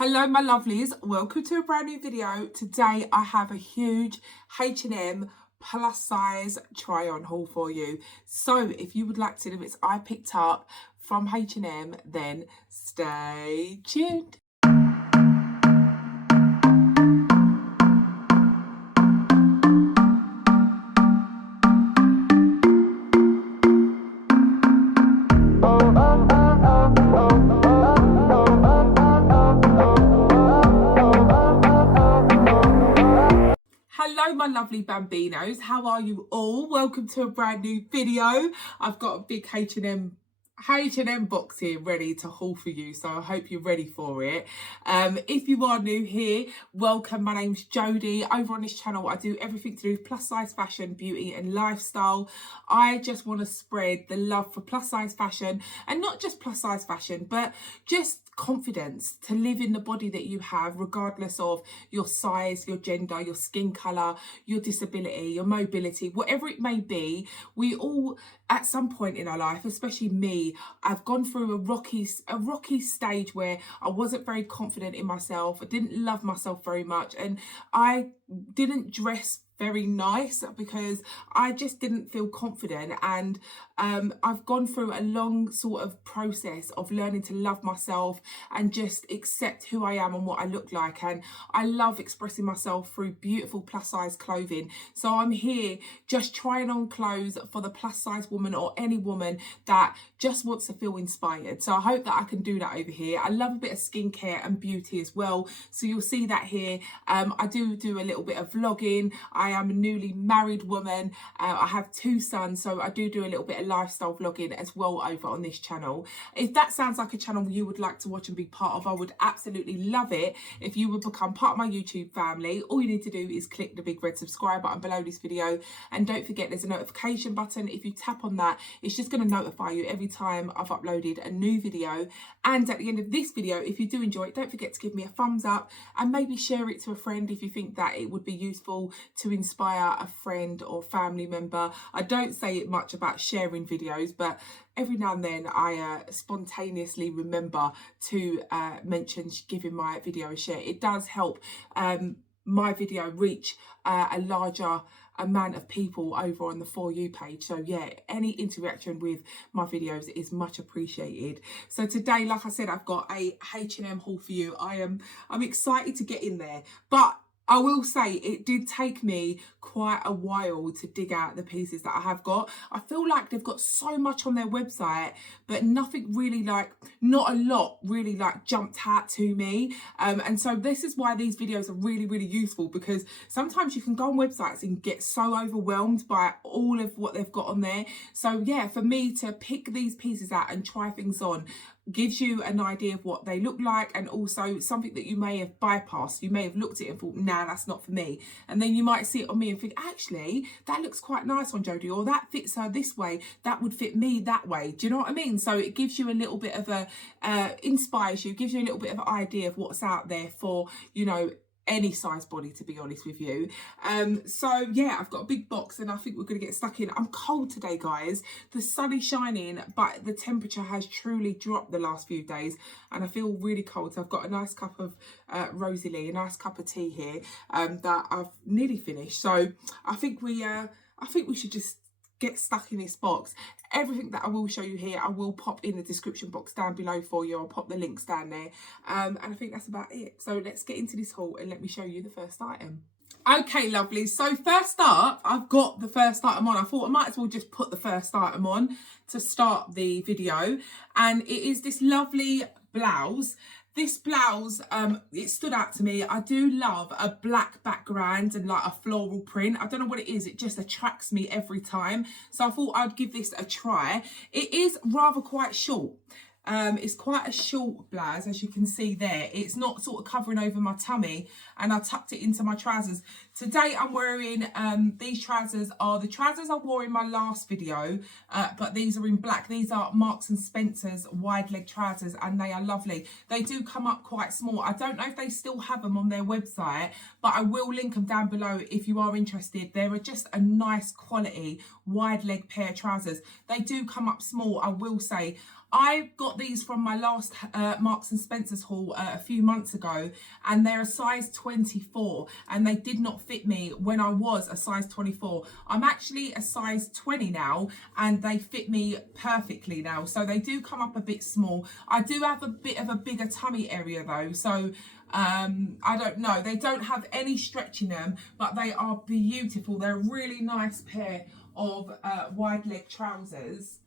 Hello my lovelies, welcome to a brand new video. Today I have a huge H&M plus size try on haul for you. So if you would like to know bits I picked up from H&M, then stay tuned. Hello my lovely bambinos, how are you all? Welcome to a brand new video. I've got a big H&M box here ready to haul for you, so I hope you're ready for it. If you are new here, welcome. My name's Jodie. Over on this channel I do everything to do with plus size fashion, beauty and lifestyle. I just want to spread the love for plus size fashion, and not just plus size fashion but just confidence to live in the body that you have, regardless of your size, your gender, your skin colour, your disability, your mobility, whatever it may be. We all at some point in our life, especially me, I've gone through a rocky stage where I wasn't very confident in myself. I didn't love myself very much, and I didn't dress very nice because I just didn't feel confident. And I've gone through a long sort of process of learning to love myself and just accept who I am and what I look like, and I love expressing myself through beautiful plus size clothing. So I'm here just trying on clothes for the plus size woman or any woman that just wants to feel inspired. So I hope that I can do that over here. I love a bit of skincare and beauty as well, so you'll see that here. I do a little bit of vlogging. I am a newly married woman. I have 2 sons, so I do a little bit of lifestyle vlogging as well over on this channel. If that sounds like a channel you would like to watch and be part of, I would absolutely love it if you would become part of my YouTube family. All you need to do is click the big red subscribe button below this video, and don't forget there's a notification button. If you tap on that, it's just going to notify you every time I've uploaded a new video. And at the end of this video, if you do enjoy it, don't forget to give me a thumbs up and maybe share it to a friend if you think that it would be useful to inspire a friend or family member. I don't say it much about sharing videos, but every now and then I spontaneously remember to mention giving my video a share. It does help my video reach a larger amount of people over on the For You page. So yeah, any interaction with my videos is much appreciated. So today, like I said, I've got a H&M haul for you. I'm excited to get in there, but I will say it did take me quite a while to dig out the pieces that I have got. I feel like they've got so much on their website, but nothing really, like, not a lot really like jumped out to me. And so this is why these videos are really, really useful, because sometimes you can go on websites and get so overwhelmed by all of what they've got on there. So yeah, for me to pick these pieces out and try things on gives you an idea of what they look like, and also something that you may have bypassed. You may have looked at it and thought, nah, that's not for me, and then you might see it on me and think, actually that looks quite nice on Jodie, or that fits her this way, that would fit me that way. Do you know what I mean? So it gives you a little bit of a inspires you, gives you a little bit of an idea of what's out there for, you know, any size body, to be honest with you. So yeah, I've got a big box and I think we're gonna get stuck in. I'm cold today, guys. The sun is shining, but the temperature has truly dropped the last few days and I feel really cold. So I've got a nice cup of Rosie Lee, a nice cup of tea here that I've nearly finished. So I think we should just get stuck in this box. Everything that I will show you here, I will pop in the description box down below for you. I'll pop the links down there. And I think that's about it. So let's get into this haul and let me show you the first item. Okay, lovely. So first up, I've got the first item on. I thought I might as well just put the first item on to start the video. And it is this lovely blouse. This blouse, it stood out to me. I do love a black background and like a floral print. I don't know what it is. It just attracts me every time. So I thought I'd give this a try. It is rather quite short. It's quite a short blouse, as you can see there. It's not sort of covering over my tummy, and I tucked it into my trousers. Today I'm wearing these trousers are the trousers I wore in my last video, but these are in black. These are Marks and Spencer's wide leg trousers, and they are lovely. They do come up quite small. I don't know if they still have them on their website, but I will link them down below if you are interested. They are just a nice quality wide leg pair of trousers. They do come up small, I will say. I got these from my last Marks and Spencer's haul a few months ago, and they're a size 24, and they did not fit me when I was a size 24. I'm actually a size 20 now, and they fit me perfectly now. So they do come up a bit small. I do have a bit of a bigger tummy area though, so I don't know. They don't have any stretch in them, but they are beautiful. They're a really nice pair of wide leg trousers.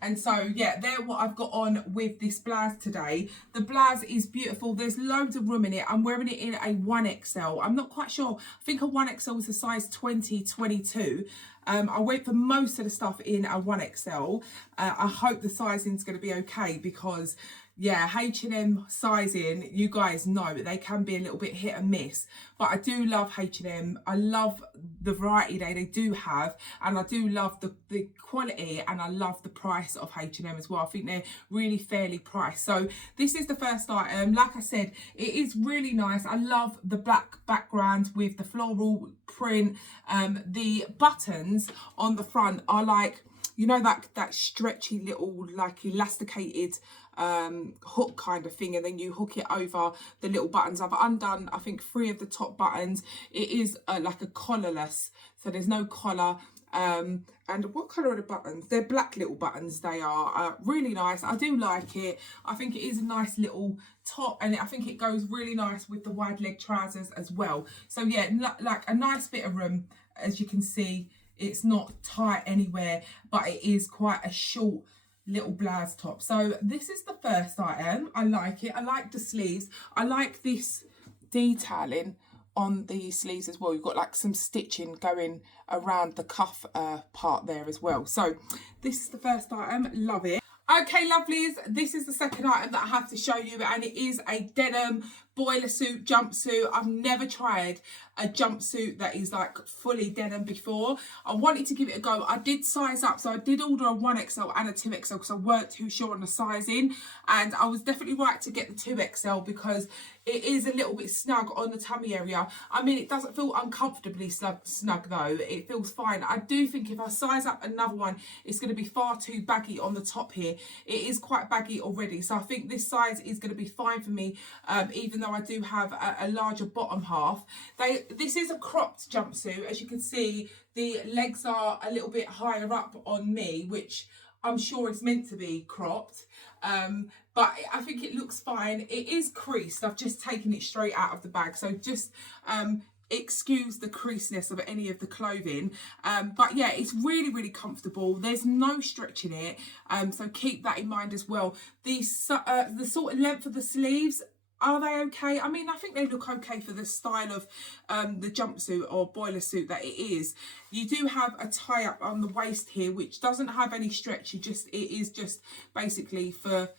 And so, yeah, they're what I've got on with this blouse today. The blouse is beautiful. There's loads of room in it. I'm wearing it in a 1XL. I'm not quite sure. I think a 1XL is a size 20, 22. I went for most of the stuff in a 1XL. I hope the sizing is going to be okay because, yeah, H&M sizing, you guys know they can be a little bit hit and miss. But I do love H&M. I love the variety they do have, and I do love the quality, and I love the price of H&M as well. I think they're really fairly priced. So this is the first item. Like I said, it is really nice. I love the black background with the floral print. The buttons on the front are like, you know, that stretchy little like elasticated hook kind of thing, and then you hook it over the little buttons. I've undone I think 3 of the top buttons. It is like a collarless, so there's no collar. And what colour are the buttons? They're black little buttons. They are really nice. I do like it. I think it is a nice little top, and I think it goes really nice with the wide leg trousers as well. So yeah, like a nice bit of room. As you can see, it's not tight anywhere, but it is quite a short little blouse top. So this is the first item. I like it. I like the sleeves. I like this detailing on the sleeves as well. You've got like some stitching going around the cuff part there as well. So this is the first item. Love it. Okay, lovelies, this is the second item that I have to show you, and it is a denim boiler suit jumpsuit. I've never tried a jumpsuit that is like fully denim before. I wanted to give it a go. I did size up, so I did order a 1XL and a 2XL because I weren't too sure on the sizing, and I was definitely right to get the 2XL because it is a little bit snug on the tummy area. I mean, it doesn't feel uncomfortably snug though. It feels fine. I do think if I size up another one, it's going to be far too baggy on the top here. It is quite baggy already, so I think this size is going to be fine for me, even though I do have a larger bottom half. This is a cropped jumpsuit. As you can see, the legs are a little bit higher up on me, which I'm sure is meant to be cropped. But I think it looks fine. It is creased. I've just taken it straight out of the bag, so just excuse the creasiness of any of the clothing. But yeah, it's really, really comfortable. There's no stretch in it, so keep that in mind as well. The sort of length of the sleeves, are they okay? I mean, I think they look okay for the style of the jumpsuit or boiler suit that it is. You do have a tie up on the waist here, which doesn't have any stretch. It is just basically for,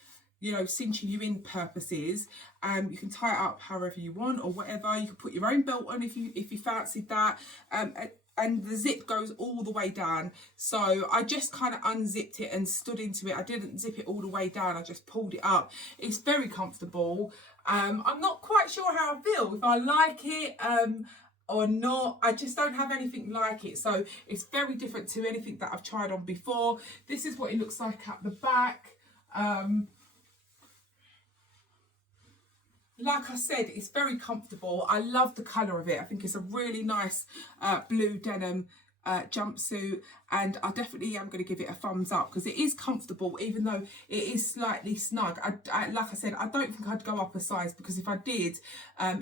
you know, cinching you in purposes. You can tie it up however you want or whatever. You can put your own belt on if you fancied that. And the zip goes all the way down. So I just kind of unzipped it and stood into it. I didn't zip it all the way down. I just pulled it up. It's very comfortable. I'm not quite sure how I feel, if I like it or not. I just don't have anything like it. So it's very different to anything that I've tried on before. This is what it looks like at the back. Like I said, it's very comfortable. I love the colour of it. I think it's a really nice blue denim jumpsuit, and I definitely am going to give it a thumbs up because it is comfortable, even though it is slightly snug. Like I said, I don't think I'd go up a size, because if I did,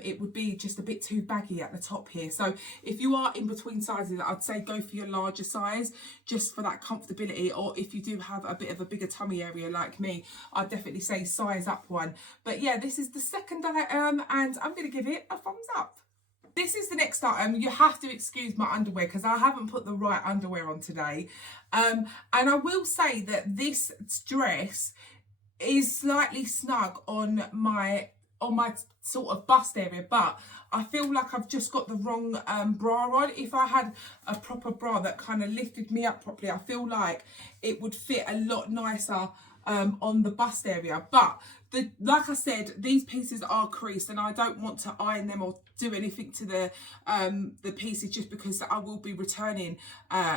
it would be just a bit too baggy at the top here. So if you are in between sizes, I'd say go for your larger size just for that comfortability, or if you do have a bit of a bigger tummy area like me, I'd definitely say size up one. But yeah, this is the second item, and I'm going to give it a thumbs up. This is the next item. You have to excuse my underwear because I haven't put the right underwear on today. And I will say that this dress is slightly snug on my sort of bust area, but I feel like I've just got the wrong bra on. If I had a proper bra that kind of lifted me up properly, I feel like it would fit a lot nicer on the bust area. But like I said, these pieces are creased, and I don't want to iron them or do anything to the pieces, just because I will be returning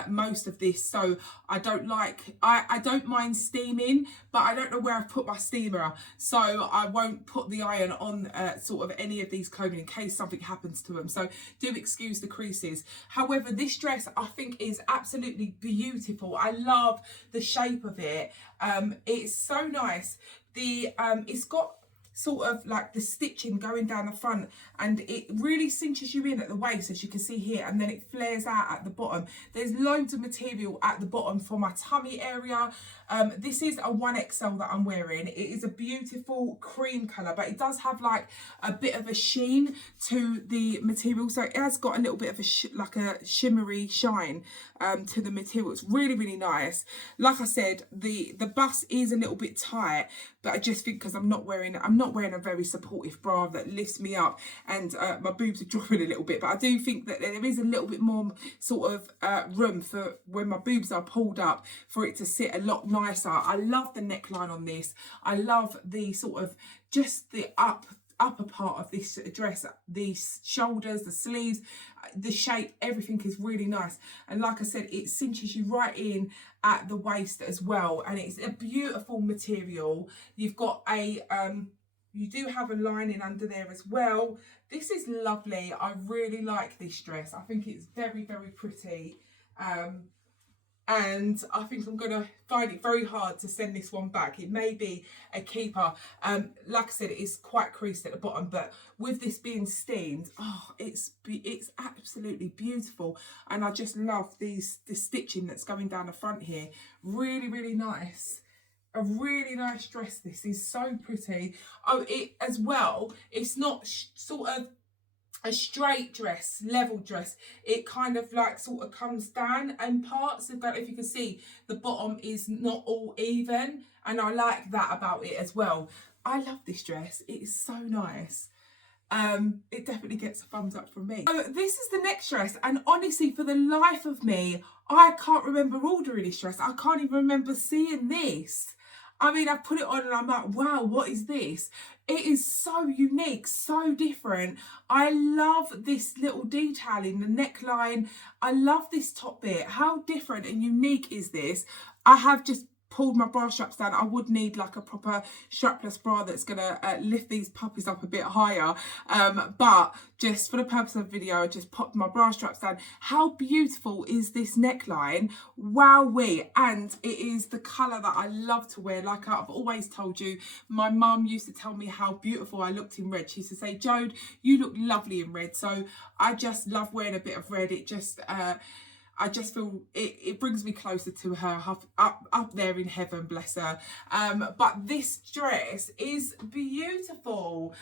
most of this. So I don't mind steaming, but I don't know where I've put my steamer, so I won't put the iron on sort of any of these clothing in case something happens to them. So do excuse the creases. However, this dress I think is absolutely beautiful. I love the shape of it. It's so nice. It's got sort of like the stitching going down the front, and it really cinches you in at the waist, as you can see here, and then it flares out at the bottom. There's loads of material at the bottom for my tummy area. This is a 1XL that I'm wearing. It is a beautiful cream colour, but it does have like a bit of a sheen to the material, so it has got a little bit of a shimmery shine to the material. It's really, really nice. Like I said, the bust is a little bit tight, but I just think because I'm not wearing a very supportive bra that lifts me up, and my boobs are dropping a little bit, but I do think that there is a little bit more sort of room for when my boobs are pulled up for it to sit a lot nicer. I love the neckline on this. I love the sort of just the upper part of this dress, the shoulders, the sleeves, the shape, everything is really nice. And like I said, it cinches you right in at the waist as well, and it's a beautiful material. You've got a you do have a lining under there as well. This is lovely. I really like this dress. I think it's very, very pretty. And I think I'm going to find it very hard to send this one back. It may be a keeper. Like I said, it is quite creased at the bottom, but with this being steamed, oh, it's absolutely beautiful. And I just love the stitching that's going down the front here. Really, really nice. A really nice dress. This is so pretty. Oh, it as well, it's not sort of a straight dress, level dress. It kind of like sort of comes down in parts. If you can see, the bottom is not all even, and I like that about it as well. I love this dress. It is so nice. It definitely gets a thumbs up from me. So this is the next dress, and honestly, for the life of me, I can't remember ordering this dress. I can't even remember seeing this. I mean, I put it on and I'm like, wow, what is this? It is so unique, so different. I love this little detailing, the neckline. I love this top bit. How different and unique is this? I have just pulled my bra straps down. I would need like a proper strapless bra that's gonna lift these puppies up a bit higher, but just for the purpose of the video, I just popped my bra straps down. How beautiful is this neckline? Wowee. And it is the colour that I love to wear. Like I've always told you, my mum used to tell me how beautiful I looked in red. She used to say, Jode, you look lovely in red. So I just love wearing a bit of red. It just I just feel it brings me closer to her, up there in heaven, bless her. But this dress is beautiful.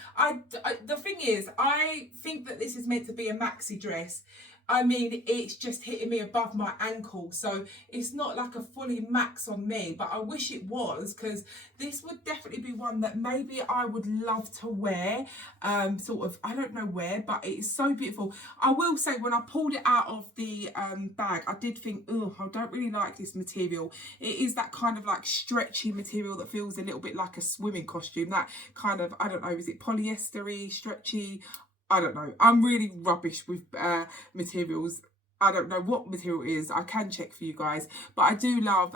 The thing is, I think that this is meant to be a maxi dress. I mean, it's just hitting me above my ankle, so it's not like a fully max on me, but I wish it was, because this would definitely be one that maybe I would love to wear, sort of, I don't know where, but it's so beautiful. I will say, when I pulled it out of the bag, I did think, oh, I don't really like this material. It is that kind of like stretchy material that feels a little bit like a swimming costume, that kind of, I don't know, is it polyester-y, stretchy? I don't know. I'm really rubbish with materials. I don't know what material it is. I can check for you guys. But I do love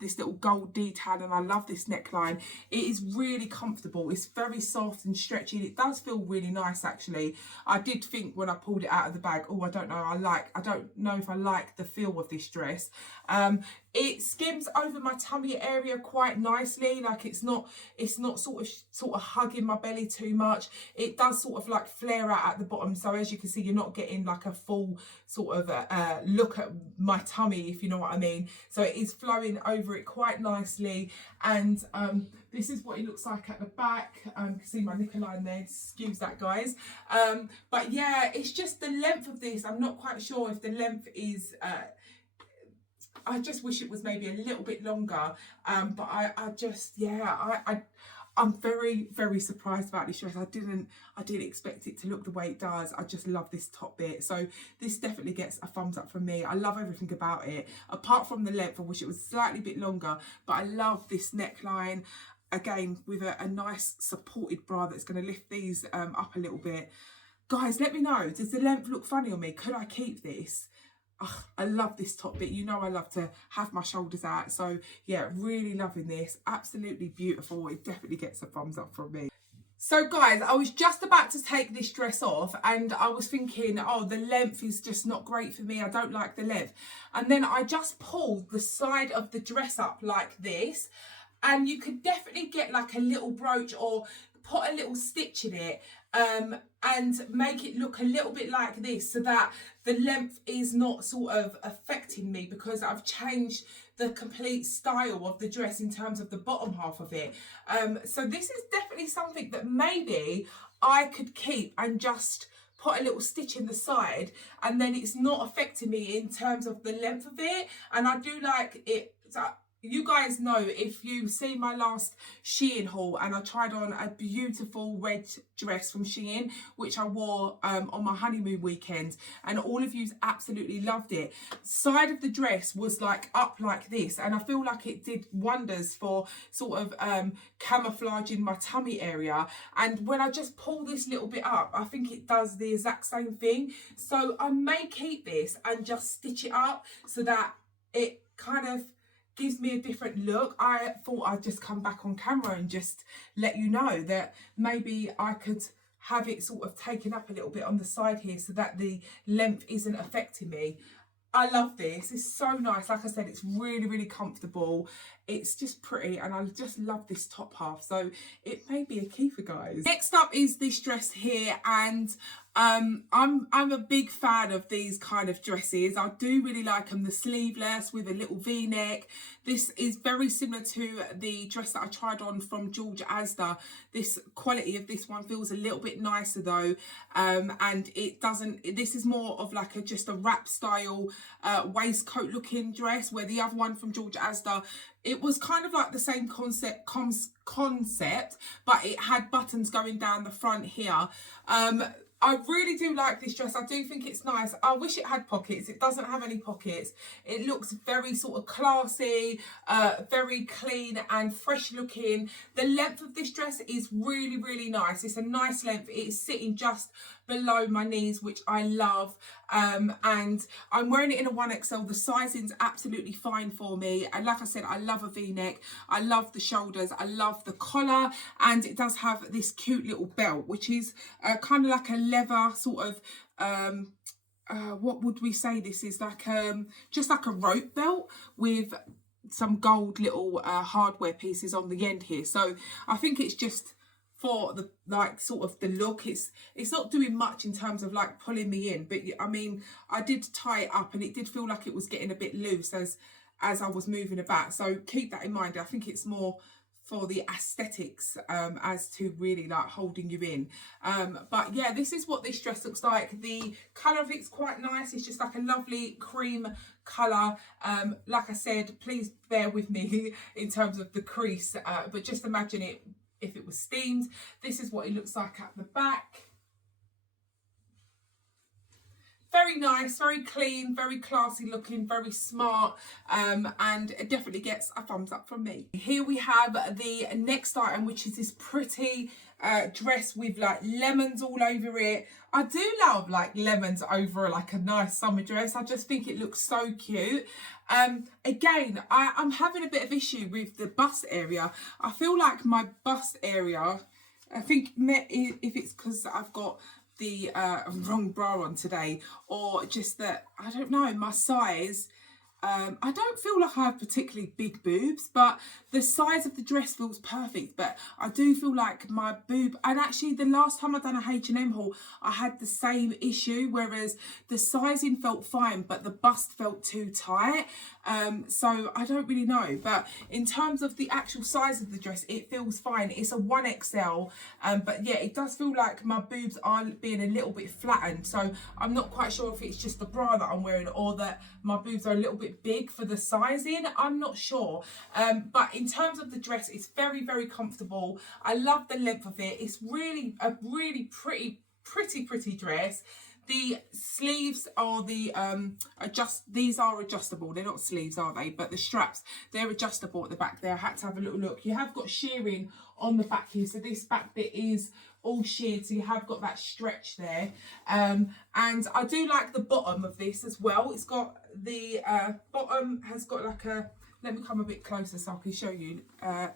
this little gold detail, and I love this neckline. It is really comfortable. It's very soft and stretchy. It does feel really nice, actually. I did think when I pulled it out of the bag, oh, I don't know. I don't know if I like the feel of this dress. It skims over my tummy area quite nicely. Like it's not sort of hugging my belly too much. It does sort of like flare out at the bottom. So as you can see, you're not getting like a full sort of look at my tummy, if you know what I mean. So it is flowing over it quite nicely. And this is what it looks like at the back. You can see my neckline there. Excuse that, guys. But yeah, it's just the length of this. I'm not quite sure if the length is... I just wish it was maybe a little bit longer, but I'm very, very surprised about this dress. I didn't expect it to look the way it does. I just love this top bit. So this definitely gets a thumbs up from me. I love everything about it, apart from the length. I wish it was slightly bit longer, but I love this neckline. again with a nice supported bra that's going to lift these up a little bit. Guys, let me know, does the length look funny on me? Could I keep this? Oh, I love this top bit. You know I love to have my shoulders out. So yeah, really loving this. Absolutely beautiful. It definitely gets a thumbs up from me. So guys, I was just about to take this dress off and I was thinking, oh, the length is just not great for me. I don't like the length. And then I just pulled the side of the dress up like this. And you could definitely get like a little brooch or put a little stitch in it and make it look a little bit like this, so that the length is not sort of affecting me, because I've changed the complete style of the dress in terms of the bottom half of it. So this is definitely something that maybe I could keep and just put a little stitch in the side, and then it's not affecting me in terms of the length of it. And I do like it. So you guys know, if you see my last Shein haul, and I tried on a beautiful red dress from Shein, which I wore on my honeymoon weekend, and all of you absolutely loved it. Side of the dress was like up like this, and I feel like it did wonders for sort of camouflaging my tummy area. And when I just pull this little bit up, I think it does the exact same thing. So I may keep this and just stitch it up so that it kind of gives me a different look. I thought I'd just come back on camera and just let you know that maybe I could have it sort of taken up a little bit on the side here so that the length isn't affecting me. I love this. It's so nice. Like I said, it's really, really comfortable. It's just pretty, and I just love this top half. So it may be a keeper, guys. Next up is this dress here, and I'm a big fan of these kind of dresses. I do really like them, the sleeveless with a little V-neck. This is very similar to the dress that I tried on from Jacquard-weave. This quality of this one feels a little bit nicer though, and it doesn't, this is more of like just a wrap style waistcoat looking dress, where the other one from Jacquard-weave, it was kind of like the same concept, but it had buttons going down the front here. I really do like this dress. I do think it's nice. I wish it had pockets. It doesn't have any pockets. It looks very sort of classy, very clean and fresh looking. The length of this dress is really, really nice. It's a nice length. It's sitting just below my knees, which I love. And I'm wearing it in a 1XL. The sizing's absolutely fine for me. And like I said, I love a V-neck. I love the shoulders. I love the collar. And it does have this cute little belt, which is kind of like a leather sort of, what would we say this is? Like just like a rope belt with some gold little hardware pieces on the end here. So I think it's just for the like sort of the look. It's not doing much in terms of like pulling me in, but I mean, I did tie it up and it did feel like it was getting a bit loose as I was moving about. So keep that in mind. I think it's more for the aesthetics as to really like holding you in. But yeah, this is what this dress looks like. The colour of it's quite nice. It's just like a lovely cream colour. Like I said, please bear with me in terms of the crease, but just imagine it if it was steamed. This is what it looks like at the back. Very nice, very clean, very classy looking, very smart, and it definitely gets a thumbs up from me. Here we have the next item, which is this pretty dress with like lemons all over it. I do love like lemons over like a nice summer dress. I just think it looks so cute. Again, I'm having a bit of issue with the bust area. I feel like my bust area, I think if it's because I've got the wrong bra on today, or just that, I don't know, my size, I don't feel like I have particularly big boobs, but the size of the dress feels perfect. But I do feel like my boob, and actually the last time I done a H&M haul, I had the same issue, whereas the sizing felt fine, but the bust felt too tight. So I don't really know, but in terms of the actual size of the dress, it feels fine. It's a 1XL, but yeah, it does feel like my boobs are being a little bit flattened. So I'm not quite sure if it's just the bra that I'm wearing, or that my boobs are a little bit big for the sizing. I'm not sure, but in terms of the dress, it's very, very comfortable. I love the length of it. It's really a really pretty dress. The sleeves are the these are adjustable. They're not sleeves, are they? But the straps, they're adjustable at the back there. I had to have a little look. You have got shearing on the back here, so this back bit is all sheared, so you have got that stretch there. And I do like the bottom of this as well. It's got the bottom has got like a, let me come a bit closer so I can show you,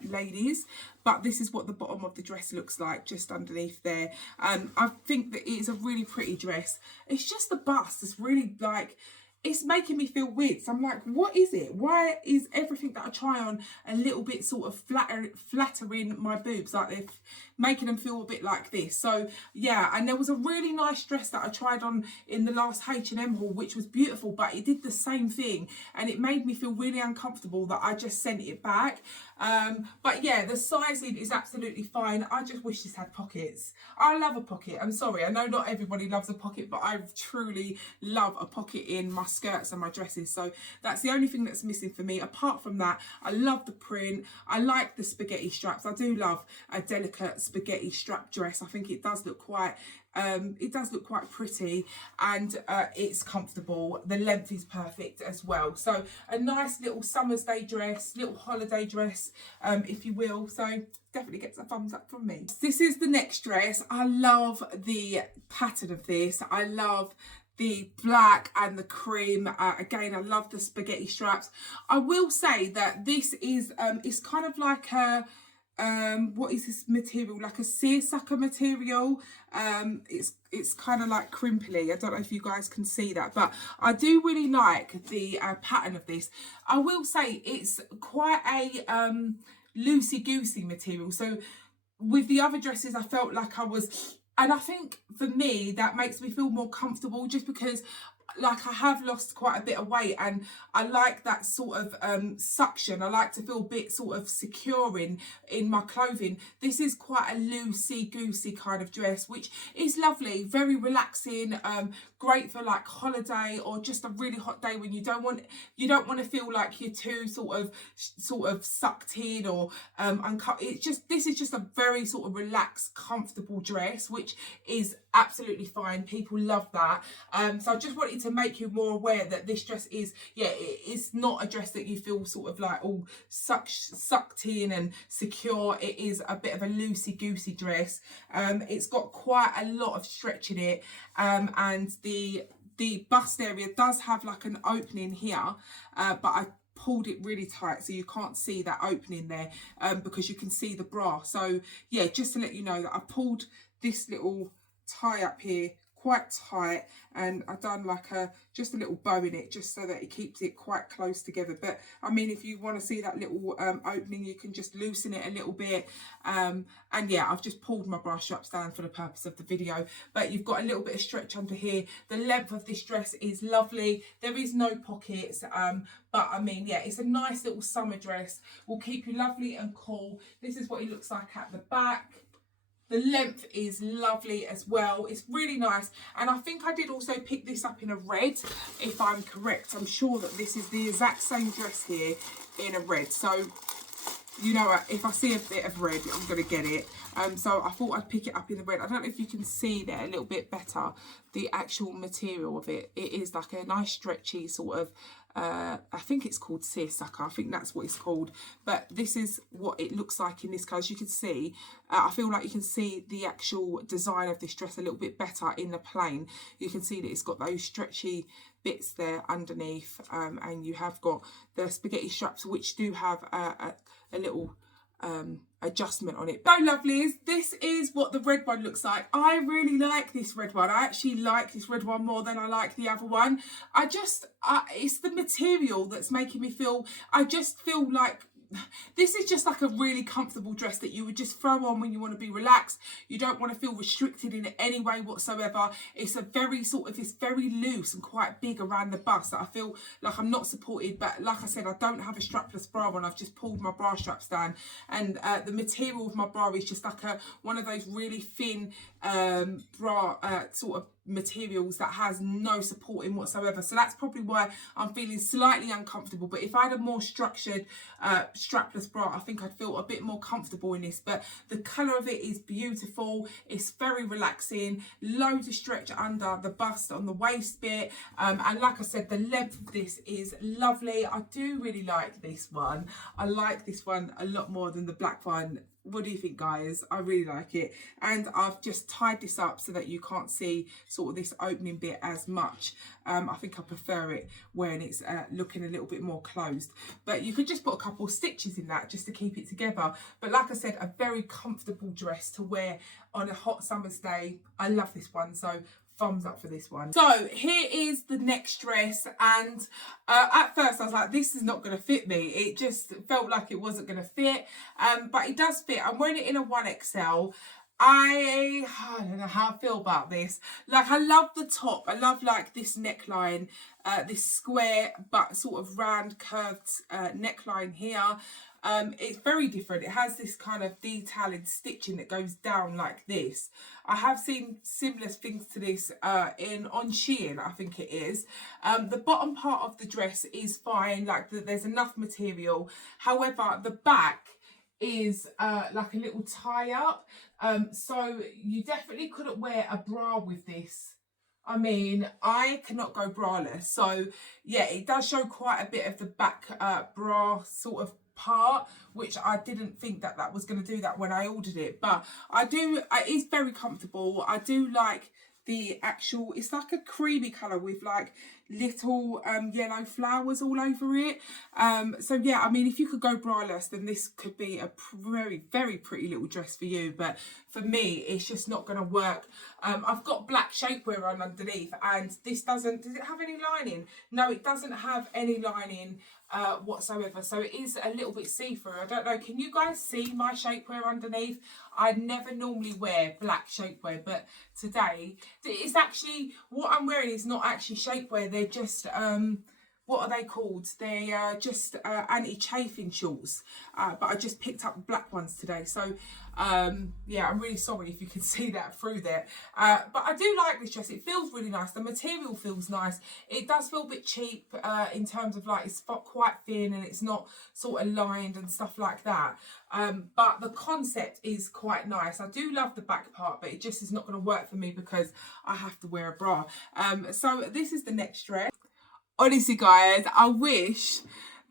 ladies. But this is what the bottom of the dress looks like, just underneath there. I think that it is a really pretty dress. It's just the bust. It's really like, it's making me feel weird. So I'm like, what is it? Why is everything that I try on a little bit sort of flattering my boobs? Like they're making them feel a bit like this. So yeah, and there was a really nice dress that I tried on in the last H&M haul, which was beautiful, but it did the same thing. And it made me feel really uncomfortable that I just sent it back. But yeah, the sizing is absolutely fine. I just wish this had pockets. I love a pocket. I'm sorry, I know not everybody loves a pocket, but I truly love a pocket in my skirts and my dresses. So that's the only thing that's missing for me. Apart from that, I love the print. I like the spaghetti straps. I do love a delicate spaghetti strap dress. I think it does look quite pretty, and it's comfortable. The length is perfect as well. So a nice little summer's day dress, little holiday dress, if you will. So definitely gets a thumbs up from me. This is the next dress. I love the pattern of this. I love the black and the cream. Again, I love the spaghetti straps. I will say that this is it's kind of like a what is this material, like a seersucker material. It's kind of like crimply. I don't know if you guys can see that, but I do really like the pattern of this. I will say it's quite a loosey-goosey material. So with the other dresses, I felt like I was, and I think for me that makes me feel more comfortable, just because like I have lost quite a bit of weight and I like that sort of suction. I like to feel a bit sort of secure in my clothing. This is quite a loosey-goosey kind of dress, which is lovely, very relaxing, great for like holiday or just a really hot day when you don't want to feel like you're too sort of sucked in or it's just, this is just a very sort of relaxed, comfortable dress, which is absolutely fine. People love that. So I just wanted to make you more aware that this dress is, yeah, it's not a dress that you feel sort of like all sucked in and secure. It is a bit of a loosey-goosey dress. It's got quite a lot of stretch in it, and the bust area does have like an opening here, but I pulled it really tight so you can't see that opening there, because you can see the bra. So yeah, just to let you know that I pulled this little tie up here quite tight, and I've done like just a little bow in it just so that it keeps it quite close together. But I mean, if you want to see that little opening, you can just loosen it a little bit, and yeah, I've just pulled my bra straps down for the purpose of the video. But you've got a little bit of stretch under here. The length of this dress is lovely. There is no pockets, but I mean, yeah, it's a nice little summer dress, will keep you lovely and cool. This is what it looks like at the back. The length is lovely as well. It's really nice. And I think I did also pick this up in a red, if I'm correct. I'm sure that this is the exact same dress here in a red. So, you know, if I see a bit of red, I'm going to get it. So I thought I'd pick it up in the red. I don't know if you can see there a little bit better, the actual material of it. It is like a nice stretchy sort of, I think it's called seersucker. I think that's what it's called. But this is what it looks like in this colour. As you can see, I feel like you can see the actual design of this dress a little bit better in the plain. You can see that it's got those stretchy bits there underneath, and you have got the spaghetti straps, which do have a little adjustment on it. So lovelies, this is what the red one looks like. I really like this red one. I actually like this red one more than I like the other one. It's the material that's making me feel, I just feel like this is just like a really comfortable dress that you would just throw on when you want to be relaxed. You don't want to feel restricted in any way whatsoever. It's a very sort of, it's very loose and quite big around the bust that I feel like I'm not supported. But like I said, I don't have a strapless bra on. I've just pulled my bra straps down, and the material of my bra is just like one of those really thin bra sort of materials that has no supporting whatsoever, so that's probably why I'm feeling slightly uncomfortable. But if I had a more structured strapless bra, I think I'd feel a bit more comfortable in this. But the colour of it is beautiful, it's very relaxing, loads of stretch under the bust, on the waist bit, and like I said, the length of this is lovely. I do really like this one. I like this one a lot more than the black one. What do you think, guys? I really like it. And I've just tied this up so that you can't see sort of this opening bit as much. I think I prefer it when it's looking a little bit more closed. But you could just put a couple of stitches in that just to keep it together. But like I said, a very comfortable dress to wear on a hot summer's day. I love this one. So thumbs up for this one. So here is the next dress, and at first I was like, this is not going to fit me. It just felt like it wasn't going to fit, but it does fit. I'm wearing it in a 1XL. I don't know how I feel about this. Like, I love the top. I love like this neckline, this square but sort of round curved neckline here. It's very different. It has this kind of detailing stitching that goes down like this. I have seen similar things to this on Shein, I think it is. The bottom part of the dress is fine, like there's enough material. However, the back is like a little tie up. So you definitely couldn't wear a bra with this. I mean, I cannot go braless. So yeah, it does show quite a bit of the back bra sort of part, which I didn't think that was going to do that when I ordered it, but it is very comfortable. I do like the actual, it's like a creamy colour with like little yellow flowers all over it. So yeah, I mean, if you could go braless, then this could be a very, very pretty little dress for you. But for me, it's just not going to work. I've got black shapewear on underneath, and this does it have any lining? No, it doesn't have any lining whatsoever, so it is a little bit see-through. I don't know, can you guys see my shapewear underneath? I never normally wear black shapewear, but today it's actually, what I'm wearing is not actually shapewear. They're just what are they called? They are just anti-chafing shorts, but I just picked up black ones today. So yeah, I'm really sorry if you can see that through there. But I do like this dress. It feels really nice. The material feels nice. It does feel a bit cheap in terms of like it's quite thin and it's not sort of lined and stuff like that. But the concept is quite nice. I do love the back part, but it just is not going to work for me because I have to wear a bra. So this is the next dress. Honestly, guys, I wish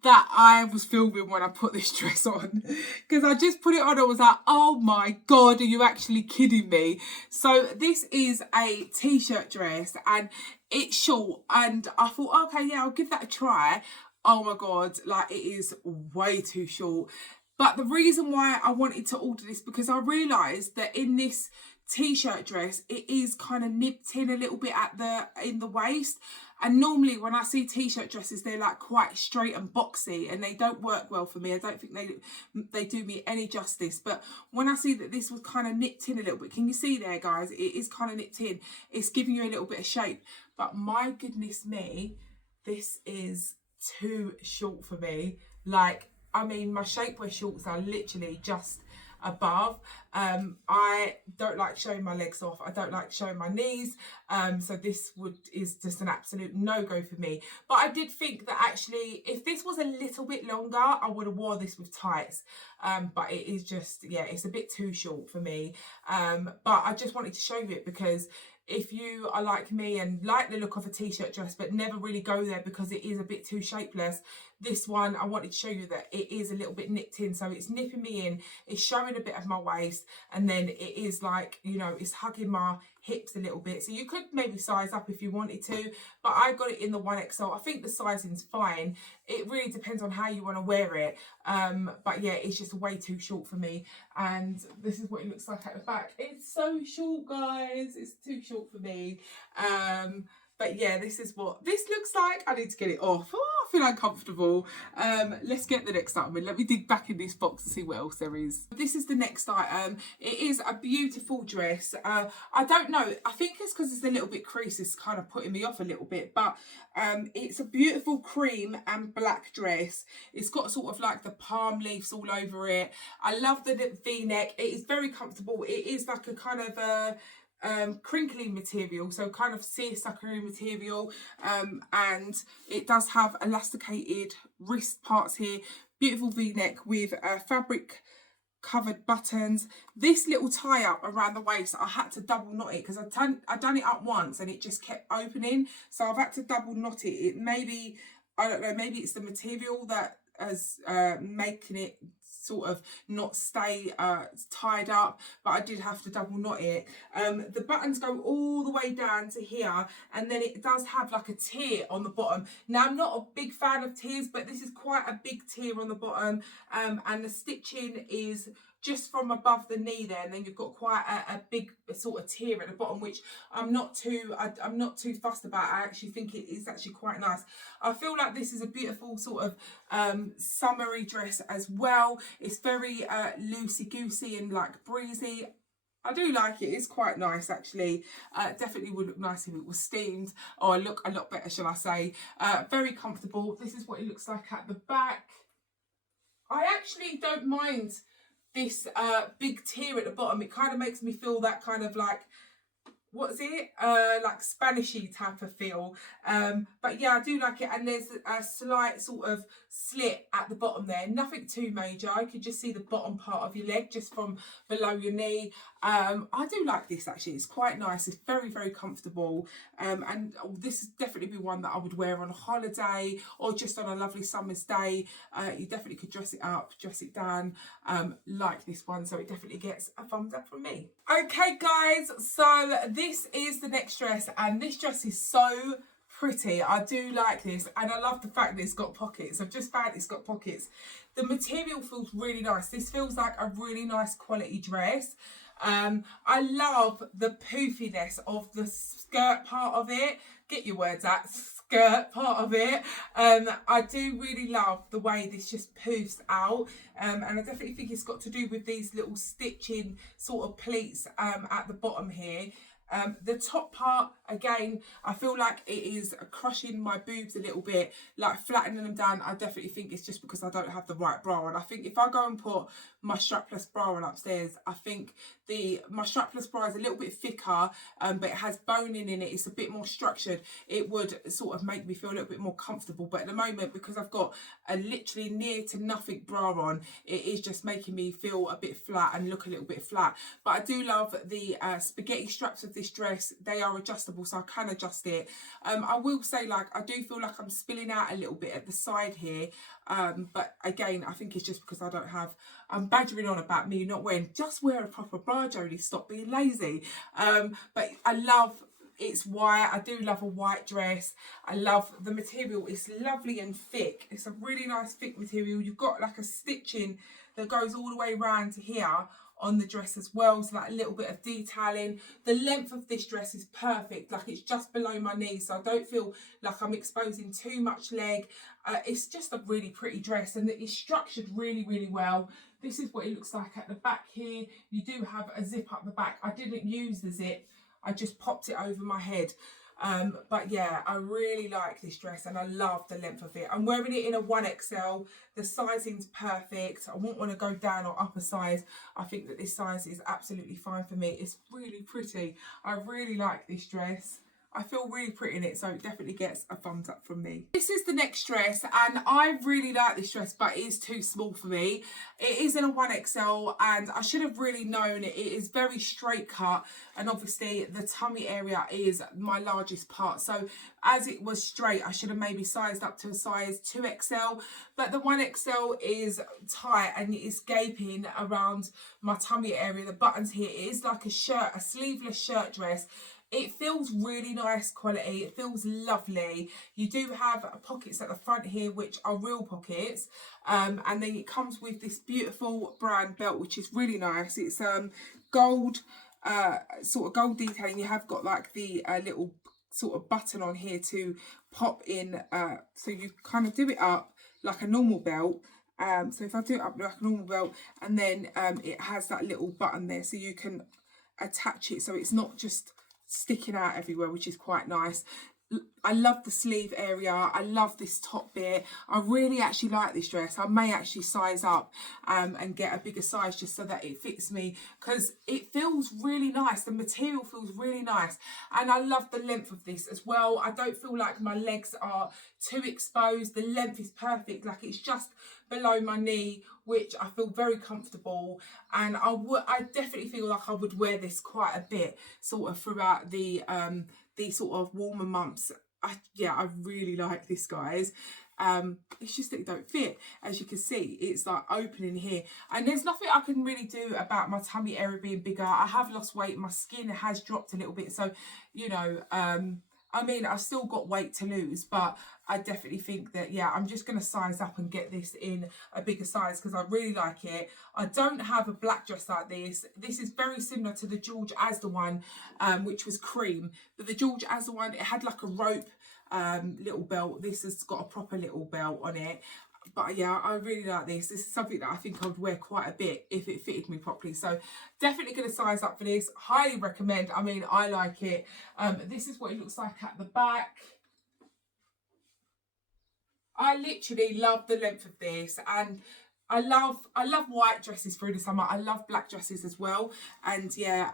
that I was filming when I put this dress on, because I just put it on. I was like, oh my God, are you actually kidding me? So this is a t-shirt dress and it's short, and I thought, okay, yeah, I'll give that a try. Oh my God, like it is way too short. But the reason why I wanted to order this, because I realised that in this t-shirt dress, it is kind of nipped in a little bit in the waist. And normally when I see t-shirt dresses, they're like quite straight and boxy, and they don't work well for me. I don't think they do me any justice. But when I see that this was kind of nipped in a little bit, can you see there, guys? It is kind of nipped in. It's giving you a little bit of shape. But my goodness me, this is too short for me. Like, I mean, my shapewear shorts are literally just above. I don't like showing my legs off. I don't like showing my knees. So this is just an absolute no-go for me. But I did think that actually, if this was a little bit longer, I would have wore this with tights. But it is just, yeah, it's a bit too short for me. But I just wanted to show you it because if you are like me and like the look of a t-shirt dress but never really go there because it is a bit too shapeless, this one I wanted to show you that it is a little bit nipped in. So it's nipping me in, it's showing a bit of my waist, and then it is like, you know, it's hugging my hips a little bit. So you could maybe size up if you wanted to, but I got it in the 1XL. I think the sizing's fine. It really depends on how you want to wear it. But yeah, it's just way too short for me. And this is what it looks like at the back. It's so short, guys. It's too short for me. But yeah, this is what this looks like. I need to get it off. Oh, I feel uncomfortable. Let's get the next item in. Let me dig back in this box and see what else there is. This is the next item. It is a beautiful dress. I don't know. I think it's because it's a little bit creased. It's kind of putting me off a little bit. But it's a beautiful cream and black dress. It's got sort of like the palm leaves all over it. I love the V-neck. It is very comfortable. It is like a kind of crinkly material, so kind of seersucker material, and it does have elasticated wrist parts here, beautiful v-neck with fabric covered buttons. This little tie up around the waist, I had to double knot it because I done it up once and it just kept opening, so I've had to double knot it. It maybe, I don't know, maybe it's the material that is making it sort of not stay tied up, but I did have to double knot it. The buttons go all the way down to here, and then it does have like a tier on the bottom. Now, I'm not a big fan of tiers, but this is quite a big tier on the bottom, and the stitching is just from above the knee there, and then you've got quite a big sort of tier at the bottom, which I'm not too fussed about. I actually think it is actually quite nice. I feel like this is a beautiful sort of summery dress as well. It's very loosey-goosey and like breezy. I do like it. It's quite nice actually. Definitely would look nice if it was steamed, or look a lot better, shall I say. Very comfortable. This is what it looks like at the back. I actually don't mind this big tier at the bottom. It kind of makes me feel that kind of like, what's it, like Spanishy type of feel, but yeah, I do like it. And there's a slight sort of slit at the bottom there, nothing too major. I could just see the bottom part of your leg just from below your knee. I do like this actually. It's quite nice. It's very, very comfortable, and this is definitely be one that I would wear on a holiday or just on a lovely summer's day. You definitely could dress it up, dress it down, like this one, so it definitely gets a thumbs up from me. Okay guys, so this is the next dress, and this dress is so pretty. I do like this, and I love the fact that it's got pockets. I've just found it's got pockets. The material feels really nice. This feels like a really nice quality dress. I love the poofiness of the skirt part of it. Get your words out. Skirt part of it. I do really love the way this just poofs out, and I definitely think it's got to do with these little stitching sort of pleats at the bottom here. The top part, again, I feel like it is crushing my boobs a little bit, like flattening them down. I definitely think it's just because I don't have the right bra on. I think if I go and put my strapless bra on upstairs, I think my strapless bra is a little bit thicker, but it has boning in it. It's a bit more structured. It would sort of make me feel a little bit more comfortable. But at the moment, because I've got a literally near to nothing bra on, it is just making me feel a bit flat and look a little bit flat. But I do love the spaghetti straps of this dress. They are adjustable, so I can adjust it. I will say, like, I do feel like I'm spilling out a little bit at the side here, but again, I think it's just because I don't have, I'm badgering on about me not wearing, just wear a proper bra, Jodie, stop being lazy. But I love, it's white. I do love a white dress. I love the material. It's lovely and thick. It's a really nice thick material. You've got like a stitching that goes all the way around to here on the dress as well, so that little bit of detailing. The length of this dress is perfect, like it's just below my knees, so I don't feel like I'm exposing too much leg. It's just a really pretty dress, and it's structured really, really well. This is what it looks like at the back here. You do have a zip up the back. I didn't use the zip, I just popped it over my head. But yeah, I really like this dress, and I love the length of it. I'm wearing it in a 1XL. The sizing's perfect. I won't want to go down or up a size. I think that this size is absolutely fine for me. It's really pretty. I really like this dress. I feel really pretty in it, so it definitely gets a thumbs up from me. This is the next dress, and I really like this dress, but it is too small for me. It is in a 1XL, and I should have really known it. It is very straight cut, and obviously the tummy area is my largest part. So as it was straight, I should have maybe sized up to a size 2XL, but the 1XL is tight and it is gaping around my tummy area. The buttons here, it is like a shirt, a sleeveless shirt dress. It feels really nice quality. It feels lovely. You do have pockets at the front here, which are real pockets. And then it comes with this beautiful brand belt, which is really nice. It's gold, sort of gold detailing. You have got like the little sort of button on here to pop in. So you kind of do it up like a normal belt. So if I do it up like a normal belt, and then it has that little button there, so you can attach it so it's not just sticking out everywhere, which is quite nice. I love the sleeve area. I love this top bit. I really actually like this dress. I may actually size up and get a bigger size just so that it fits me, because it feels really nice. The material feels really nice. And I love the length of this as well. I don't feel like my legs are too exposed. The length is perfect. Like, it's just below my knee, which I feel very comfortable. And I definitely feel like I would wear this quite a bit sort of throughout the sort of warmer months. I really like this, guys. It's just that it don't fit. As you can see, it's like opening here, and there's nothing I can really do about my tummy area being bigger. I have lost weight, my skin has dropped a little bit, so you know, I mean, I've still got weight to lose, but I definitely think that, yeah, I'm just going to size up and get this in a bigger size because I really like it. I don't have a black dress like this. This is very similar to the George Asda one, which was cream. But the George Asda one, it had like a rope little belt. This has got a proper little belt on it. But yeah, I really like this. This is something that I think I would wear quite a bit if it fitted me properly. So definitely going to size up for this. Highly recommend. I mean, I like it. This is what it looks like at the back. I literally love the length of this, and I love white dresses through the summer. I love black dresses as well. And yeah,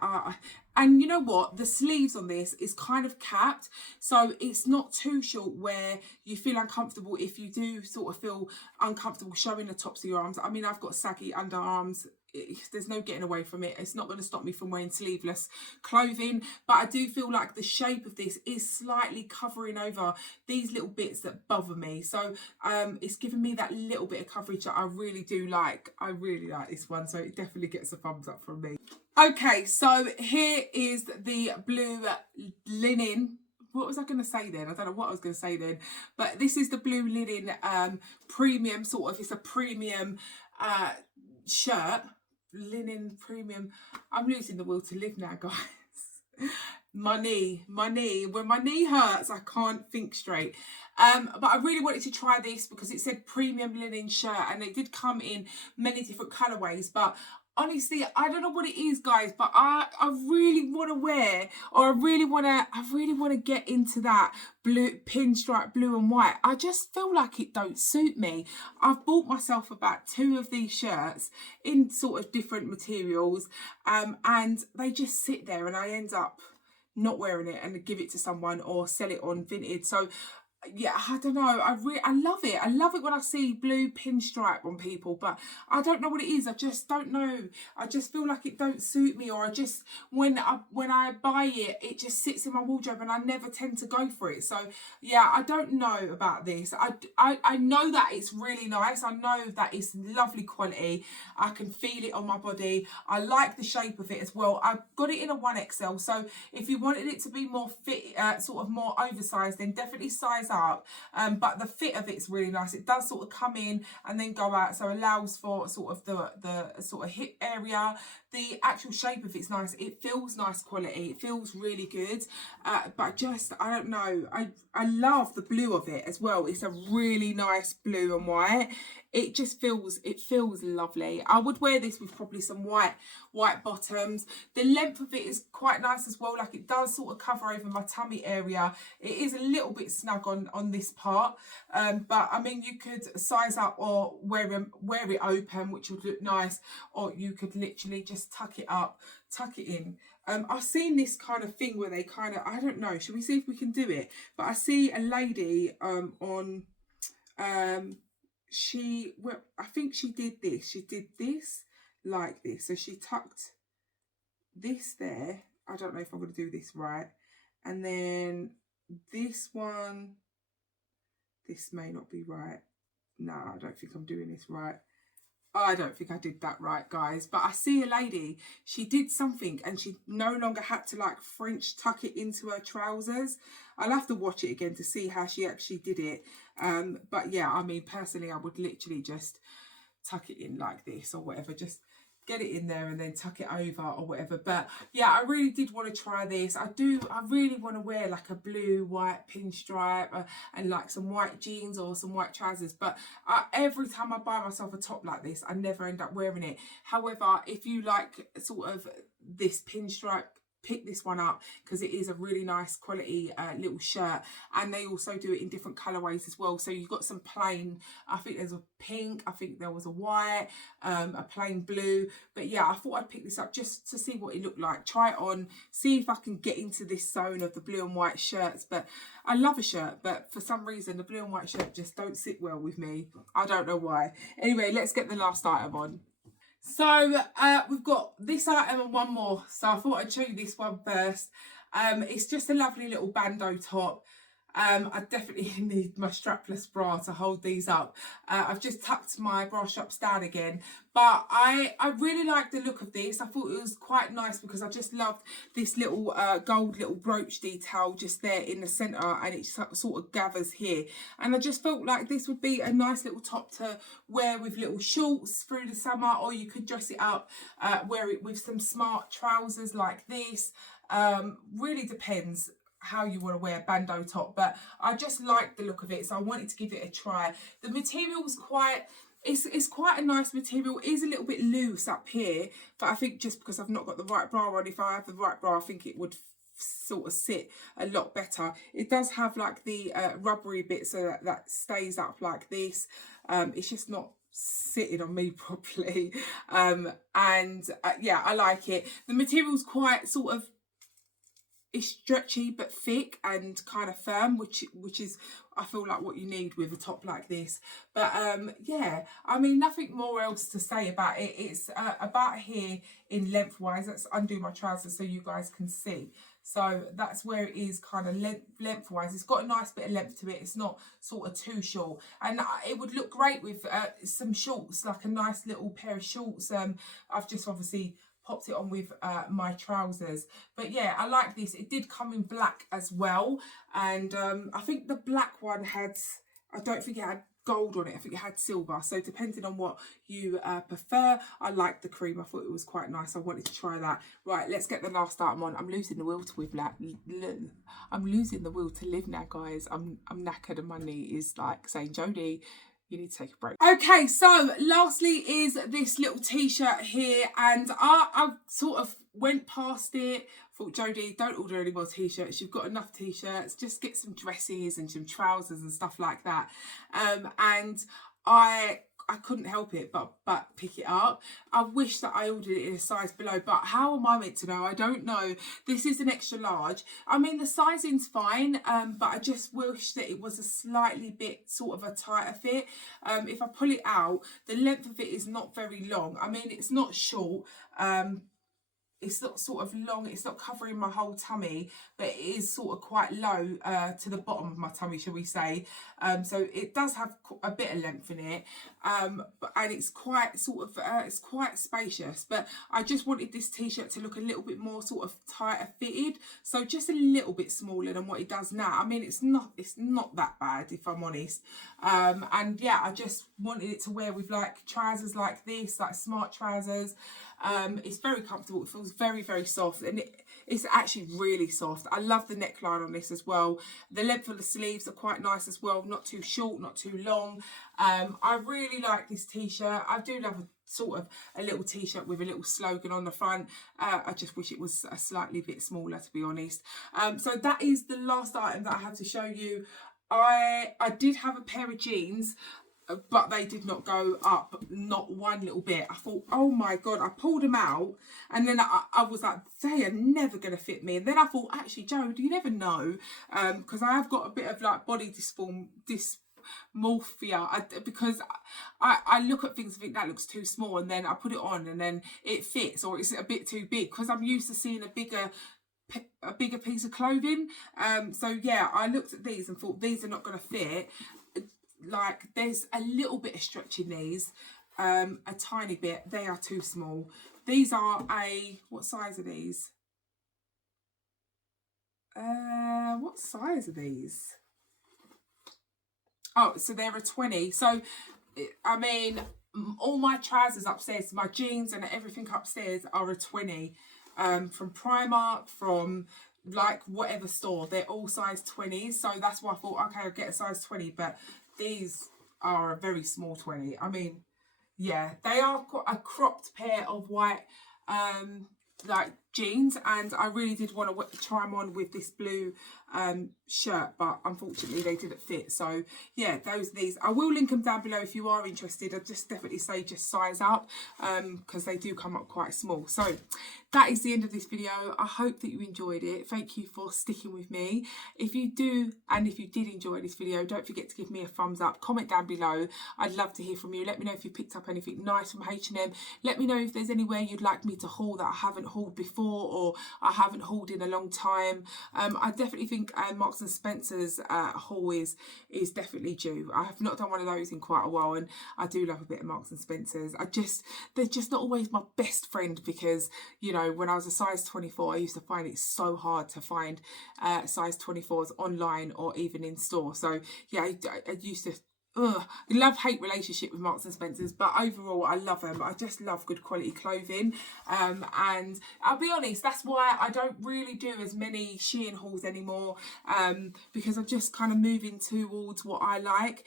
and you know what? The sleeves on this is kind of capped, so it's not too short where you feel uncomfortable if you do sort of feel uncomfortable showing the tops of your arms. I mean, I've got saggy underarms. There's no getting away from it. It's not going to stop me from wearing sleeveless clothing, but I do feel like the shape of this is slightly covering over these little bits that bother me. So it's giving me that little bit of coverage that I really do like. I really like this one, so it definitely gets a thumbs up from me. Okay, so here is the blue linen. What was I going to say then? I don't know what I was going to say then. But this is the blue linen premium, sort of. It's a premium shirt. Linen premium. I'm losing the will to live now, guys. my knee. When my knee hurts, I can't think straight. But I really wanted to try this because it said premium linen shirt, and it did come in many different colorways. But honestly, I don't know what it is, guys, but I really want to wear, or I really want to get into that blue pinstripe blue and white. I just feel like it don't suit me. I've bought myself about 2 of these shirts in sort of different materials, and they just sit there, and I end up not wearing it and give it to someone or sell it on Vinted. So yeah, I don't know. I love it. I love it when I see blue pinstripe on people, but I don't know what it is. I just don't know. I just feel like it don't suit me, or I just when I buy it, it just sits in my wardrobe, and I never tend to go for it. So yeah, I don't know about this. I know that it's really nice. I know that it's lovely quality. I can feel it on my body. I like the shape of it as well. I've got it in a 1XL. So if you wanted it to be more fit, sort of more oversized, then definitely size up, but the fit of it's really nice. It does sort of come in and then go out, so allows for sort of the sort of hip area. The actual shape of it's nice. It feels nice quality. It feels really good, but just I don't know. I love the blue of it as well. It's a really nice blue and white. It just feels lovely. I would wear this with probably some white bottoms. The length of it is quite nice as well. Like, it does sort of cover over my tummy area. It is a little bit snug on this part, but I mean, you could size up or wear it open, which would look nice, or you could literally just tuck it up, tuck it in. I've seen this kind of thing where they kind of, I don't know, should we see if we can do it? But I see a lady on I think she did this like this. So she tucked this there. I don't know if I'm going to do this right. And then this one, this may not be right. No, I don't think I'm doing this right. I don't think I did that right, guys. But I see a lady, she did something and she no longer had to like French tuck it into her trousers. I'll have to watch it again to see how she actually did it. But yeah, I mean, personally, I would literally just tuck it in like this or whatever. Just get it in there and then tuck it over or whatever. But yeah, I really did want to try this. I really want to wear like a blue white pinstripe and like some white jeans or some white trousers, but every time I buy myself a top like this, I never end up wearing it. However, if you like sort of this pinstripe pick this one up because it is a really nice quality little shirt, and they also do it in different colorways as well. So you've got some plain, I think there's a pink, I think there was a white, a plain blue, but yeah, I thought I'd pick this up just to see what it looked like, try it on, see if I can get into this zone of the blue and white shirts. But I love a shirt, but for some reason the blue and white shirt just don't sit well with me. I don't know why. Anyway, let's get the last item on. So we've got this item and one more, so I thought I'd show you this one first. It's just a lovely little bandeau top. I definitely need my strapless bra to hold these up. I've just tucked my bra straps down again, but I really like the look of this. I thought it was quite nice because I just loved this little gold little brooch detail just there in the centre, and it sort of gathers here. And I just felt like this would be a nice little top to wear with little shorts through the summer, or you could dress it up, wear it with some smart trousers like this. Really depends how you want to wear a bandeau top, but I just like the look of it, so I wanted to give it a try. The material was quite, it's quite a nice material. It is a little bit loose up here, but I think just because I've not got the right bra on, if I have the right bra, I think it would sort of sit a lot better. It does have like the rubbery bit, so that stays up like this. It's just not sitting on me properly, yeah, I like it. The material's quite sort of, it's stretchy but thick and kind of firm, which is, I feel like, what you need with a top like this. But yeah, I mean, nothing more else to say about it. It's about here in lengthwise. Let's undo my trousers so you guys can see. So that's where it is kind of lengthwise. It's got a nice bit of length to it. It's not sort of too short, and it would look great with some shorts, like a nice little pair of shorts. I've just obviously popped it on with my trousers, but yeah, I like this. It did come in black as well, and I think the black one had, I don't think it had gold on it, I think it had silver, so depending on what you prefer. I like the cream, I thought it was quite nice. I wanted to try that. Right, let's get the last item on. I'm losing the will to live now, guys. I'm knackered and my knee is like saying, Jodie, you need to take a break. Okay, so lastly is this little t-shirt here, and I sort of went past it, thought, Jodie, don't order any more t-shirts, you've got enough t-shirts, just get some dresses and some trousers and stuff like that. And I couldn't help it but pick it up. I wish that I ordered it in a size below, but how am I meant to know? I don't know. This is an extra large. I mean, the sizing's fine, but I just wish that it was a slightly bit sort of a tighter fit. If I pull it out, the length of it is not very long. I mean, it's not short. It's not sort of long, it's not covering my whole tummy, but it is sort of quite low to the bottom of my tummy, shall we say. So it does have a bit of length in it, and it's quite sort of, it's quite spacious. But I just wanted this t-shirt to look a little bit more sort of tighter fitted, so just a little bit smaller than what it does now. I mean, it's not that bad, if I'm honest. And yeah, I just wanted it to wear with like trousers like this, like smart trousers. It's very comfortable. It feels very, very soft, and it's actually really soft. I love the neckline on this as well. The length of the sleeves are quite nice as well, not too short, not too long. I really like this t-shirt. I do love a sort of a little t-shirt with a little slogan on the front. I just wish it was a slightly bit smaller, to be honest. So that is the last item that I had to show you. I did have a pair of jeans, but they did not go up, not one little bit. I thought, oh my God, I pulled them out, and then I was like, they are never going to fit me. And then I thought, actually, Joe, do you never know? Because I have got a bit of like body dysmorphia, because I look at things and think that looks too small, and then I put it on and then it fits, or it's a bit too big, because I'm used to seeing a bigger piece of clothing. So yeah, I looked at these and thought, these are not going to fit. Like, there's a little bit of stretch in these, a tiny bit. They are too small. These are what size are these? What size are these? Oh, so they're a 20. So, I mean, all my trousers upstairs, my jeans and everything upstairs are a 20. From Primark, from like whatever store, they're all size 20s. So that's why I thought, okay, I'll get a size 20, but these are a very small 20. I mean, yeah, they are a cropped pair of white, like jeans, and I really did want to try them on with this blue shirt, but unfortunately they didn't fit. So yeah, these I will link them down below if you are interested. I'd just definitely say just size up, because they do come up quite small. So that is the end of this video. I hope that you enjoyed it. Thank you for sticking with me. If you do, and if you did enjoy this video, don't forget to give me a thumbs up, comment down below. I'd love to hear from you. Let me know if you picked up anything nice from H&M. Let me know if there's anywhere you'd like me to haul that I haven't hauled before, or I haven't hauled in a long time. I definitely think Marks and Spencer's haul is definitely due. I have not done one of those in quite a while, and I do love a bit of Marks and Spencer's. They're just not always my best friend, because, you know, when I was a size 24, I used to find it so hard to find size 24s online or even in store. So yeah, I used to love-hate relationship with Marks and Spencer's, but overall I love them. I just love good quality clothing, and I'll be honest, that's why I don't really do as many Shein hauls anymore, because I'm just kind of moving towards what I like.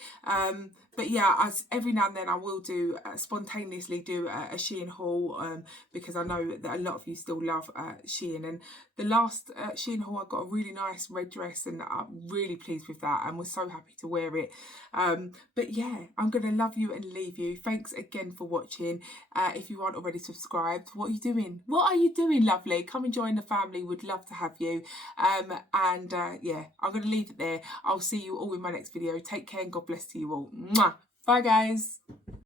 But yeah, every now and then I will do spontaneously do a Shein haul, because I know that a lot of you still love Shein. And the last Shein haul, I got a really nice red dress, and I'm really pleased with that, and was so happy to wear it. But yeah, I'm going to love you and leave you. Thanks again for watching. If you aren't already subscribed, what are you doing? What are you doing, lovely? Come and join the family. Would love to have you. Yeah, I'm going to leave it there. I'll see you all in my next video. Take care and God bless to you all. Mwah. Bye, guys.